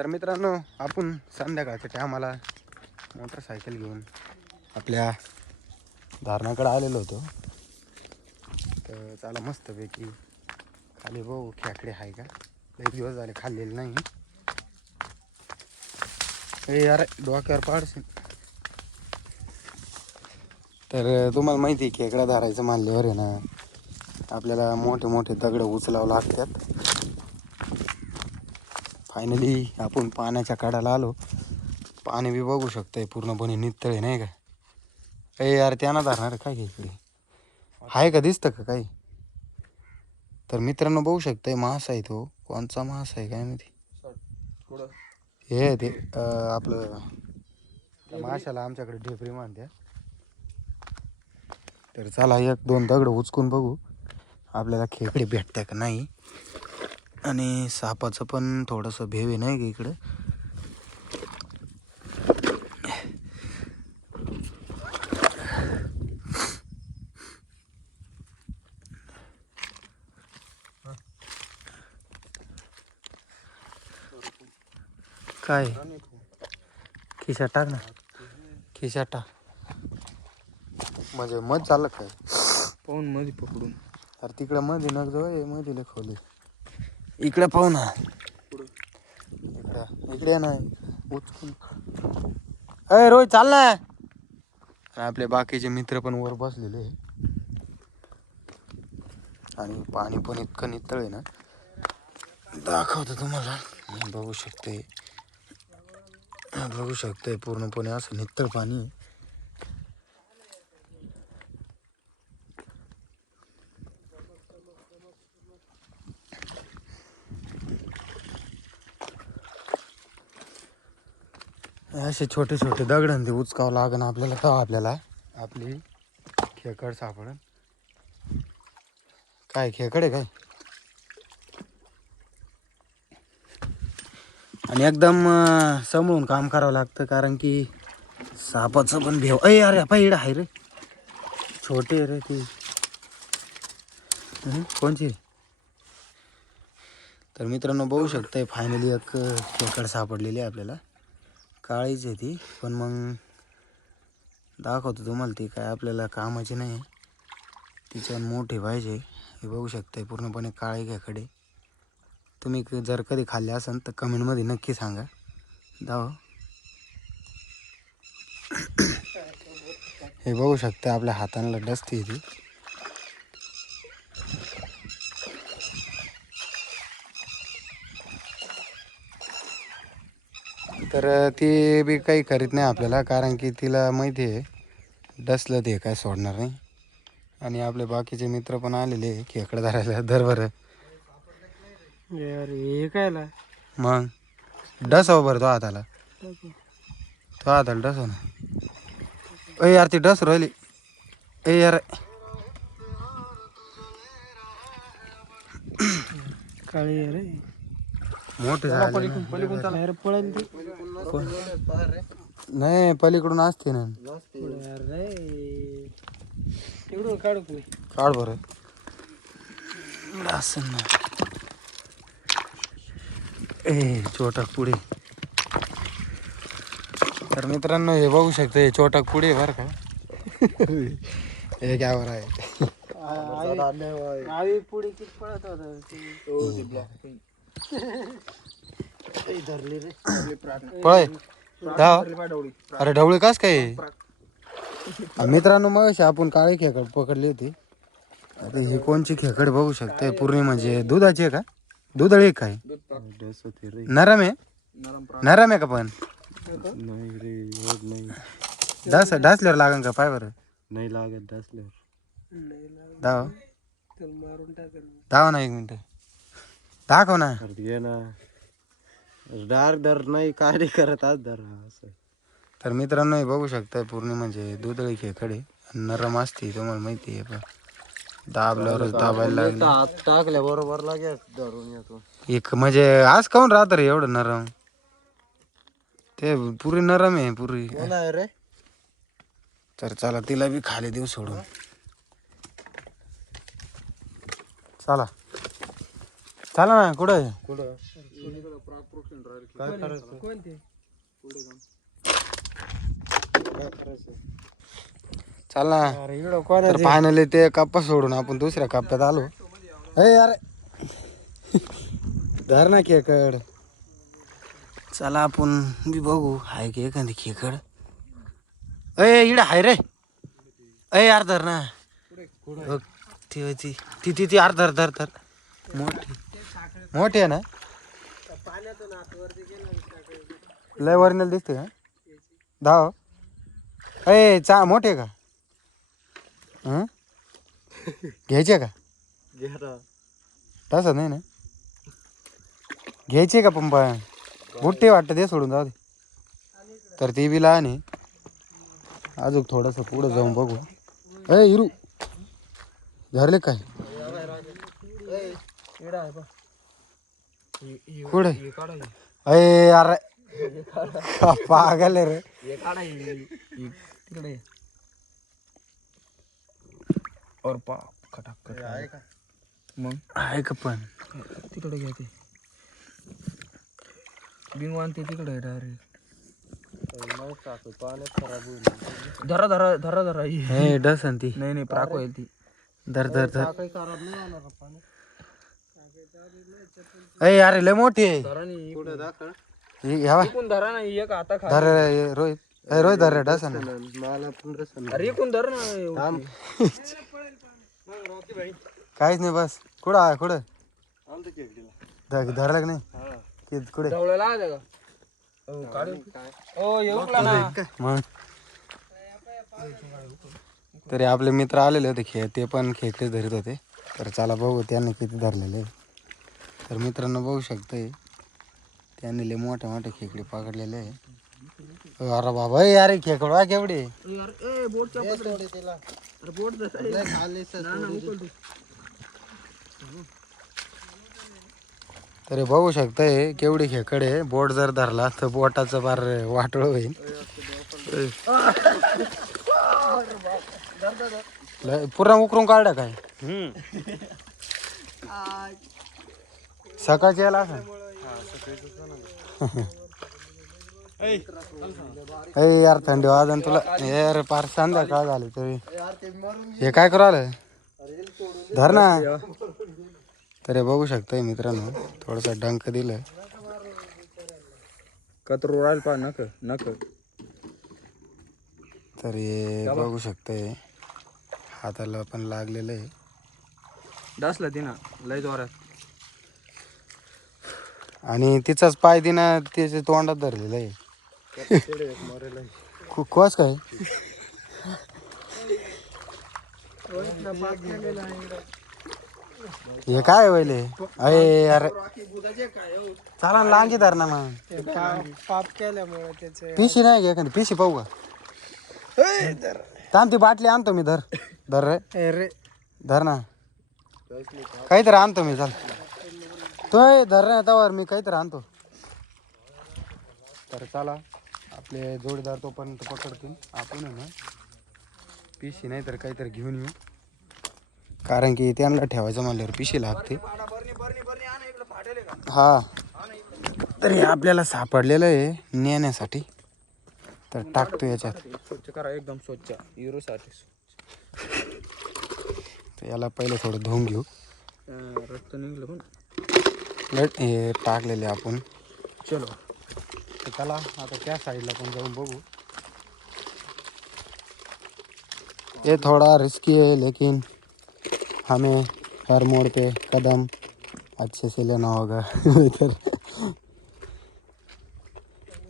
तर मित्रांनो, आपण संध्याकाळच्या टायमाला मोटरसायकल घेऊन आपल्या धारणाकडे आलेलो होतो. तर चला मस्तपैकी खाली बघू खेकडे आहे का. एक दिवस झाले खाल्लेले नाही. हे यार डोक्यावर पाडशील. तर तुम्हाला माहिती आहे खेकडा धरायचं मानल्यावर आहे ना, आपल्याला मोठे मोठे दगड उचलावं लागतात. फायनली आपण पाण्याच्या कडाला आलो. पाणी बी बघू शकतोय पूर्णपणे नितळ आहे नाही का. ए यार त्यांना धरणार काय खेकडे आहे का, दिसतं का काही. तर मित्रांनो बघू शकतोय मासा आहे तो. कोणचा मासा आहे काय माहिती. हे ते आपलं माशाला आमच्याकडे ढेपरी म्हणतात. तर चला एक दोन दगड उचकून बघू आपल्याला खेकडे भेटते का नाही. आणि सापाचं पण थोडंसं भेव आहे नाही का इकडं. काय खिशात टाक ना, खिशात टाक. म्हणजे मध चाललं काय पाहून मध्ये पकडून. अरे तिकडं मध्ये नग जवळ मध्ये लय खोली. इकडे पाहू ना, इकडं इकडे ना उचकून. अय रोज चाल ना. आपले बाकीचे मित्र पण वर बसलेले आहे. आणि पाणी पण इतकं नितळ आहे ना, दाखवतो तुम्हाला. बघू शकते पूर्णपणे असं नितळ पाणी आहे. असे छोटे छोटे दगड ते उचकावं लागेल आपल्याला, तेव्हा आपल्याला आपली खेकड सापडेल. काय खेकड आहे काय. आणि एकदम समजून काम करावं लागतं, कारण की सापाचं पण भेव. अरे अरे पाय आहे रे, छोटे रे ते. कोणची. तर मित्रांनो बघू शकताय फायनली एक खेकड सापडलेली आहे आपल्याला. काळीच आहे ती, पण मग दाखवतो तुम्हाला. ती काय आपल्याला कामाची नाही, तिच्यावर मोठी पाहिजे. हे बघू शकताय पूर्णपणे काळी खेकडे. तुम्ही जर कधी खाल्ले असाल तर कमेंटमध्ये नक्की सांगा. दाव हे बघू शकता आपल्या हातांना डसती ती. तर ती बी काही करीत नाही आपल्याला, कारण की तिला माहिती आहे डसलं ते काय सोडणार नाही. आणि आपले बाकीचे मित्र पण आलेले खेकडं धरायला. धर बरं. हे कायला मग डसाव बरं तो हाताला, तो हाताला डसव ना. अय यार ती डस राहिली. ए यार काळी रे, मोठे झाले ना. पळेल ती. नाही पलीकडून असते ना. रे एवढं काढू तुम्ही. काढ बरं असं ना. ए चोटक पुढे. तर मित्रांनो हे बघू शकतो, हे चोटक पुढे बरं का. हे घ्यावर आहे. आवी पुढे किती पळत होता. धरली रे पळे धाव. अरे ढवळे कास काय. मित्रांनो मग अशी आपण काळी खेकड पकडली होती. आता ही कोणची खेकड बघू शकते. पूर्ण म्हणजे दुधाची आहे का, दुधळी काय. नरम आहे, नरम आहे का पण. डासल्यावर लागन का पाय बरं. नाही लागत डासल्यावर. धाव मारून टाकेल. धाव ना, एक मिनिट दाखव ना. घे ना, डार धर नाही काय नाही करत आज धर असं. तर मित्रांनो हे बघू शकता पूर्ण म्हणजे दुधळी खेकडे नरम असते, तुम्हाला माहिती आहे. पण दाबल्यावरच दाबायला लागले. हात टाकल्या बरोबर लागेल धरून येतो. एक म्हणजे आज काऊन राहत रे एवढं नरम. ते पुरी नरम आहे पुरी. कोण आहे रे. तर चला तिला बी खाली देऊ सोडून. चला चला ना कुठं कुठं काय करायचं कोणते चल ना. अरे इकडं तर कोणाचे फायनली ते कप्पा सोडून आपण दुसऱ्या कप्प्यात आलो. अरे यार धर ना खेकड. चला आपण बी बघू हाय की एखादी खेकड. अय इकडे हाय रे. अय यार धर ना. बघ, ती होती ती ती ती यार धर धर धर. मोठी मोठी आहे ना. पाण्यातून आतवरती गेला लय वरनेल दिसते का धाव. अय चा मोठे का हं? घ्यायचे का तसं नाही ना घ्यायचे का पंपा बुट्टे वाटतं ते सोडून जाऊ दे. तर ती बी लहान आहे अजून थोडंसं पुढं जाऊन बघू. अय हिरू धरले काय कुठे अय अरे पागल आहे रे. तिकडे और पा खटाक आहे का मग आहे का पण तिकडे घ्या ते बिंगवान ते तिकडे डायरेक्ट पाण्यात खराब होईल धरा धरा धरा धरा हे डसन ती नाही नाही प्राक होईल ती धर धर धर. काही खराब नाही होणार पाण्यात अय अरे लय मोठी आहे. धरा नाही कुठं दाखल यावा इकून धरा नाही एक आता खा धर रे, रोहित अय रोहित धर रे डसन. मला पण रसन अरे इकून धर ना एवढी. काहीच नाही बस कुठं आहे कुठं आमचं खेकडीला धरलं का नाही किती कुठे जवळला आहे का हो काढू हो येऊ ना मग तरी आपले मित्र आलेले होते ते पण खेकडे धरत होते. तर चला बघू त्यांनी किती धरलेले. तर मित्रांनो बघू शकते त्यांनी लय मोठे मोठे खेकडे पकडलेले आहे. अरे बाबा अरे खेकड वा केवढे यार ए बोटच्या पकडे तिला अरे बोट धर लय खाली ना ना उकल तू तरी बघू शकताय केवढी खेकड आहे. बोट जर धरला तर बोटाचं बार वाटोळ होईल. पुरा उकरून काढला काय सकाळची यायला असं यार थंडी वाजन तुला यार पार संध्याकाळ झाली तरी हे काय करू आलं धर ना. तर हे बघू शकताय मित्रांनो थोडंसं डंक दिलं कतरू राहील पा नक नक तर हे बघू शकताय हाताला पण लागलेलं आहे. डसला तिना लय जोरात आणि तिचाच पाय तिनं त्याच्या तोंडात धरलेलं आहे. कोस काय हे काय वहिले अरे अरे चला ना लांगी धर ना मग पाप केल्यामुळे त्याचे पिशी नाही घे एखादी पिशी पाहू का थांब ती बाटली आणतो मी धर धर रे अरे धर ना काहीतरी आणतो मी चाल तो धर रे त्यावर मी काहीतरी आणतो. तर चला आपले जोडीदार तोपर्यंत पकडतील आपण आहे ना पिशी नाही तर काहीतरी घेऊन येऊ कारण की त्यांना ठेवायचं म्हणल्यावर पिशी लागते. हा तरी आपल्याला सापडलेलं आहे नेण्यासाठी तर टाकतो याच्यात. स्वच्छ करा एकदम स्वच्छ युरोसाठी तर याला पहिले थोडं धुवून घेऊ. रक्त निघलं पण हे टाकलेले आपण. चलो तर चला आता त्या साईडला पण जाऊन बघू. ये थोड़ा रिस्की है लेकिन हमें हर मोड़ पे कदम अच्छे से लेना होगा.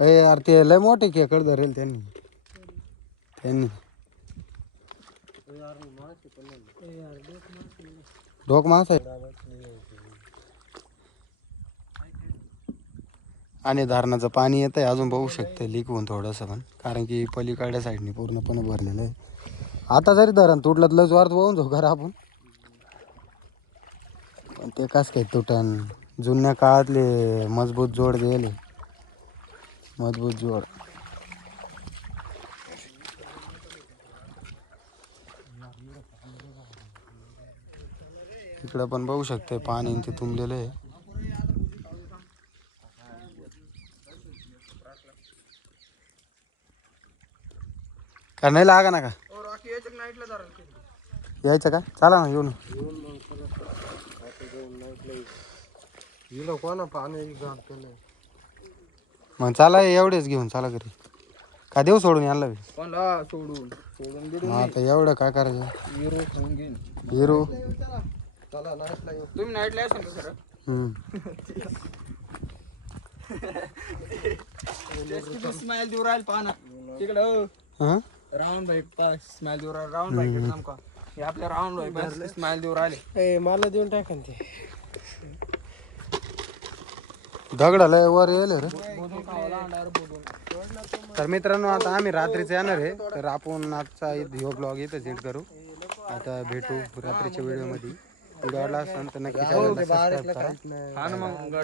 ए यार ते लय मोठे खेकड धरेल त्यांनी डोक मास आहे. आणि धारणाचं पाणी येत आहे अजून बघू शकते लीक होऊन थोडंसं पण कारण की पलीकडच्या साईडने पूर्णपणे भरलेलं आहे. आता जरी धरण तुटलं तर जोरात वाहून जाऊ खरं आपण पण ते कस काय तुटन जुन्या काळातले मजबूत जोड दिले मजबूत जोड. इकडं पण बघू शकते पाणी ते तुंबलेलं आहे. का नाही लागा ना का ओ रॉकी याच्या नाईटला जरा यायचं का चला ना येऊ ना हिला कोणा पाणी घालतो नाही. मग चला एवढेच घेऊन चला घरी का देऊ सोडून यायला बी? कोणला सोडून बिडून मग आता एवढं काय करायचं हिरो खाऊन घेईन. हिरो चला नाईटला येऊ. तुम्ही नाईटला याल का सर स्माइल देऊ राहील पाहा ना तिकडं हं? रावण भाई स्माइल देऊ राहील रावण भाई नेमका हे आपल्या रावण भाई बस स्माइल देऊ राहिले. मला देऊन टाका ना ते. दगडाला वर येईल रे बोलून खावाला अंडार बोलून तर मित्रांनो आता आम्ही रात्रीच येणार आहे तर आपण आजचा व्हिडिओ ब्लॉग इथं एंड करू. आता भेटू रात्रीच्या व्हिडिओ मध्ये. व्हिडिओ आवडला असेल तर नक्की चॅनलला सबस्क्राईब करा. हा ना मग